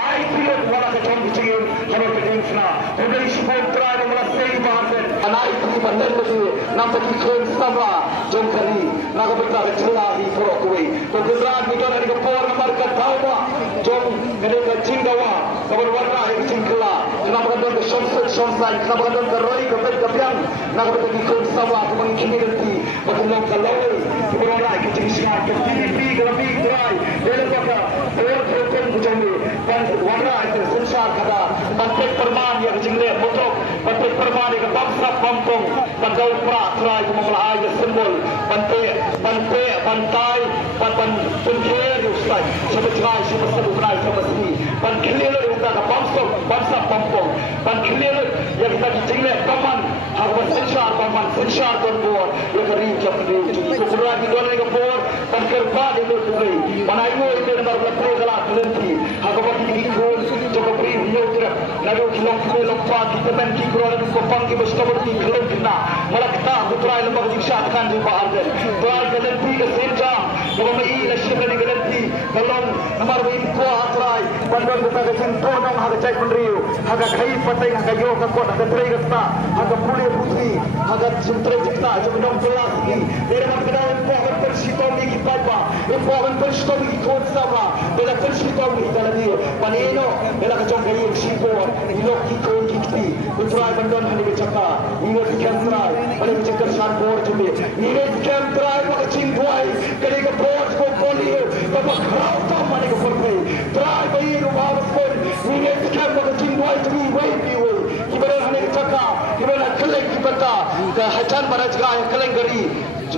I feel wala ka chong bichigin halo ke dinsna hudai shukon try mala sei bahasen anai ki bandar lagi nam ki khon sabra jom kari naga batra ke challa hi foro koi to gujarat ni don ke por number ka thawa jom mere ka chingawa kabar warna hi chingkla nam ka don ke shomsai nam ka don ke roi ke bet kapyan naga batra ki khon sabra ko mangi khini ganti bakilong kaloi kibrona ki chingsha ke PDP grafi try ele ka or thokon bujami warna itu sensar kata pantek perman yang jingle motok pantek perman yang bangsa kampung pantai pra try memulai ke simbol pantai penkir usai sebetulnya sebesar berai sebesar pankhilir kita ke bangsa kampung pankhilir yang kita jingle paman harus sensar konbor yang keri jadi ukuran di dalam konbor pankerba di dalam panaimu itu nomor lebih kelas nanti harus ikut coba beri nyotra lalu kilong pa kita ben kikro lalu kopang ki bestober ki kilong kena malakta putrai lembag diksatkan di bahagian tuar galanti ke senja kalau mai la shibra ni galanti kalong nomor bin ko atrai bandon kita ke sentor nam haga cai penriu haga khai patai haga yo ka ko haga trai rasta haga pule putri haga sentre jikta jomdom pelas ki mere nam kada ko haga persitomi ki papa ko haga persitomi ki ko sama bela persitomi dalani panino bela kacong kayu sipor ilok kiko kikti utrai bandon hani kecaka ini dikantrai pada kecakar sanbor jumbe ini dikantrai maka cingguai kali ke bor ko polio bapa krau tam mane ke porpe trai bayi rumah pun ini dikan maka cingguai tumi wai piwe kibara hani kecaka kibara keleng kibata ke hajan marajga yang keleng gari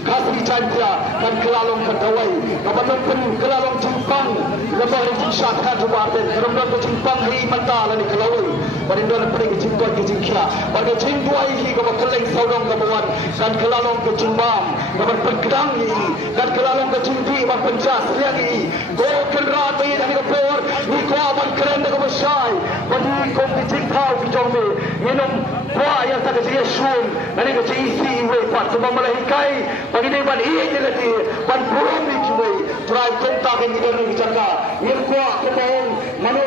kasih canja dan kelalong kedawai kapan pun kelalong cimpang lebar disahkan coba dan kerana cimpang hari mata lani kelawai pada dua pergi cintuan ke jingkia pada cintuan ini kapan keleng saudong kawan dan kelalong ke cimbang kapan pergedang ini dan kelalong ke cinti kapan penjas lagi go kerat ini dari kepor ni kawan keren dengan besar pada kau kecinkau kejome minum kuah yang tak kecil sun dari kecil isi wepat semua melahikai bagi dia ban iya je lagi ban burung ni cuma try kontak yang kita nak bicara yang kuat kebawang mano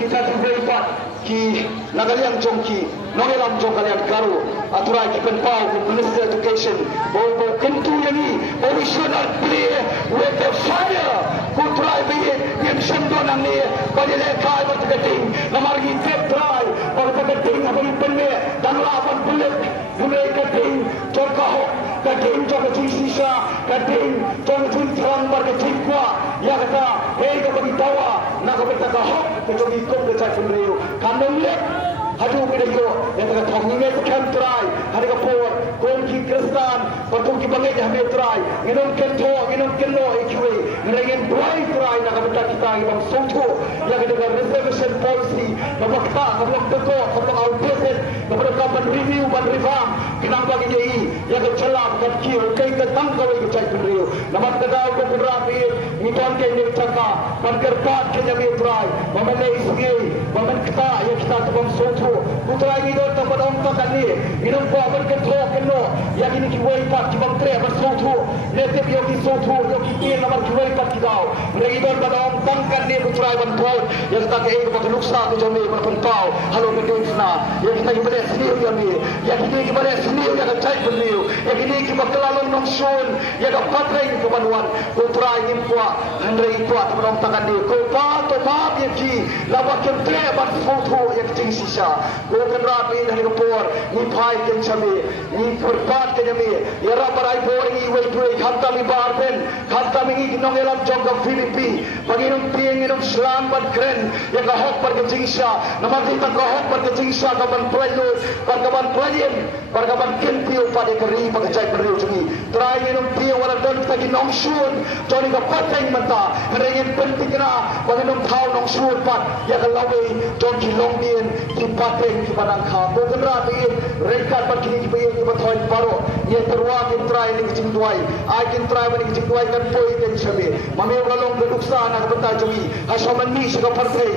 kita cuba ipat ki nagaliang jongki nangelam jong kalian karu aturai ki penpau ki Minister Education bawa kentu yang ni original play with the fire kutrai biye yang sendonang ni bagi lekai bertegating namar kita try bertegating apa ni penme dan lawan bulat mereka ting jorkah kating jorkah sisa kating jorkah terang berketing kuat ya kata hei kau bagi tawa nak kau bertakah kau ikut kecai penriu kandung lek hadu video yang kata thong ni kan try hari kapur kon ki kristan patung ki bangai hamil try nginong kento ikwe ngin try nak kata kita ibang soto ya kata reservation policy mabakta kablok teko kablok outdated kablok ban review ban revamp kenapa gini ya kata celam kat ki kai ka tang kau kecai penriu namat kata ko rapi ni ton ke ni caka ban kerpat ke jabe try mamale isgi maman kita ya kita tu soto putra ini dor tak pada orang tak ni minum ko abar ke tho keno ya ini ki wai pak ki bang tre abar soto lete yo ki soto yo ki tin abar ki wai pak ki dau lagi dor pada orang tang kan ni putra ban tho ya kita ke ek pak luksa tu jome ber pentau halo ke dinsna ya kita ki bale sini ya ni ya kita ki bale sini ya ka cai beliau ya kita ki baklalon nong sun ya ka patre ki banuan putra ini ko andre itu atau orang tang kan ni ko pa to ma ya ki lawa ke tre abar soto ya ki sisa bukan rapi dari kepor ni pai kencami ni perpat kencami ya raparai bor ni wei dui kata mi barben kata mi nongelam jongga Filipi panginum pieng inum Islam ban keren ya kahok par kecingsa nama kita kahok par kecingsa kaban pelajur kaban pelajin kaban kentiu pada keri pagacai periu jungi try inum pieng wala don tagi nongsun joni ka pateng mata rengin pentingna panginum thau nongsun pat ya kalawi jon kilongdien pateng ki padang kha ko kendra bi rekat par kini bi ki bathoi paro ye terwa kin try ni ki chingduai ai kin try ni ki chingduai kan poi ten sabe mame walong geduksa na bata jumi hasaman ni siga parthei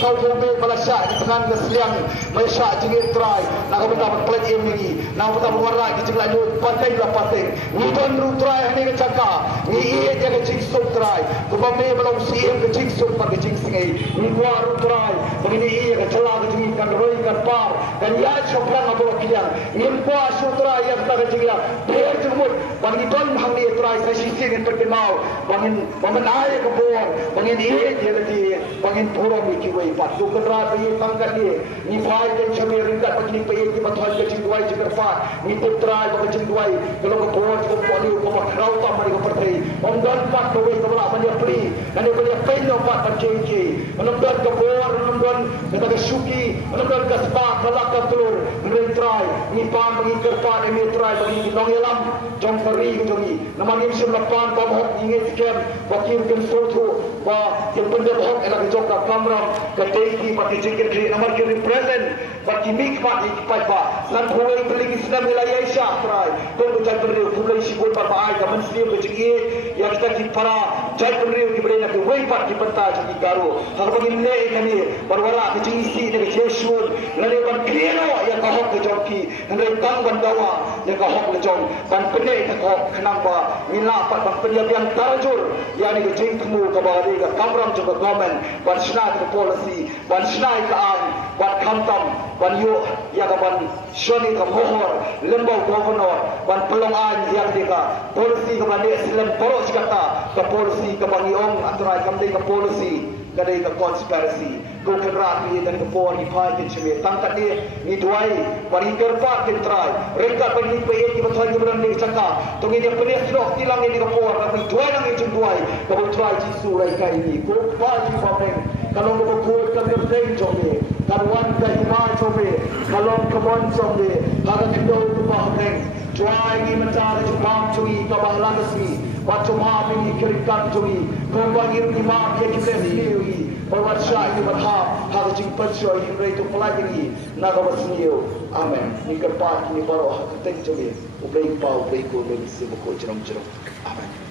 sau ko be balasha kan gasliang mai sha jingir try na ka bata plan em ni Nang patang warna kita lanjut pating lah pating. Ni tuan ru try ni ke cakap. Ni ia jaga cing sup try. Kumame belum siap ke cing sup pada cing singai. Ni gua ru try. Begini ia ke celah ke cing kan roi kan par. Dan ia sopran apa kian. Ni gua sup try yang tak cing ya. Biar jemut. Bagi tuan hang ni try saya sisi dengan perkenal. Bangin memenai ke bor. Bangin ia dia lagi. Bangin pura ni kiwai pat. Tu kendra ni tangkat ni. Ni fai ke cemir rindat begini pe ia batuan ke cing duai cing pat. Ni try bagi cing duai. Kalau ke bor ke poli ke makrau tak mari ke pertai. Om dan pat ke wei ke belah banyak peli. Dan dia boleh penyok pat bercengki. Menonton ke bor, menonton kita ke suki, menonton ke sepak, kelak ke telur. Mereka try. Ni pan bagi kerpan ini try bagi nong elam. Jom peri ke jongi. Nama ni mesti lepan pamhok ingin sekian. Wakil kem sotu. Wah yang benda hok enak jom ke kamera. Ke teki pati jengkir kiri. Nama ke represent. Bagi mikmat ni kipai pak. Lan huwai beli Islam wilayah Aisyah try. Kau ke jai beri. Hulai sibul pak ai. Kaman setiap ke jengi. Yang kita ki para jai beri. Kiberi nak ke wai pak ki pentas ki garu. Hak bagi nilai kami. Berwara ke jengi isi. Nak Yesus. Lalu ban kriano yang kahok ke jongki. Lalu kang ban dawa. Yang kahok ke jong. Ban pendek ke kahok. Kenapa? Mila pat ban pendek yang tarajur. Yang ni ke jeng temu ke bawah ni. Ke kamram juga government. Ban senai ke policy. Ban senai ke an. Ban kamtam. Ban yuk. Yang ban syoni ke mohor. Lembau governor. Ban pelong an. Yang ni ke policy ke ban dia. Silam poros kata. Ke policy ke ban iong. Antara kamde ke policy. Kadai ke conspiracy. Kau kerak ni dan kepor ni pai ke cemir. Tangkat dia ni duai. Bari kerpat ke try. Rekat bagi pe ki betul ni beran ni cakap. Tungi dia penis dok tilang ni kepor. Tapi duai nang ni duai. Kau try jisu lai kai ni. Kau pai ji pameng. Kalau kau buat kan dia teng jombe. Karuan kai mai jombe. Kalau kebon jombe. Haga kendo tu pameng. Try ni mencari jepang cui ke bahlan kesini. Waktu maaf ini kirikan cui. Kau bagi ni maaf dia kita sendiri. Bahawa syah ini berhak. Harus jumpa syah ini mereka pelajari. Naga berseniu. Amin. Ini kerpat ini baru hak keteng cui. Ublai pau, ublai ko, ublai si buku jerung-jerung. Amin.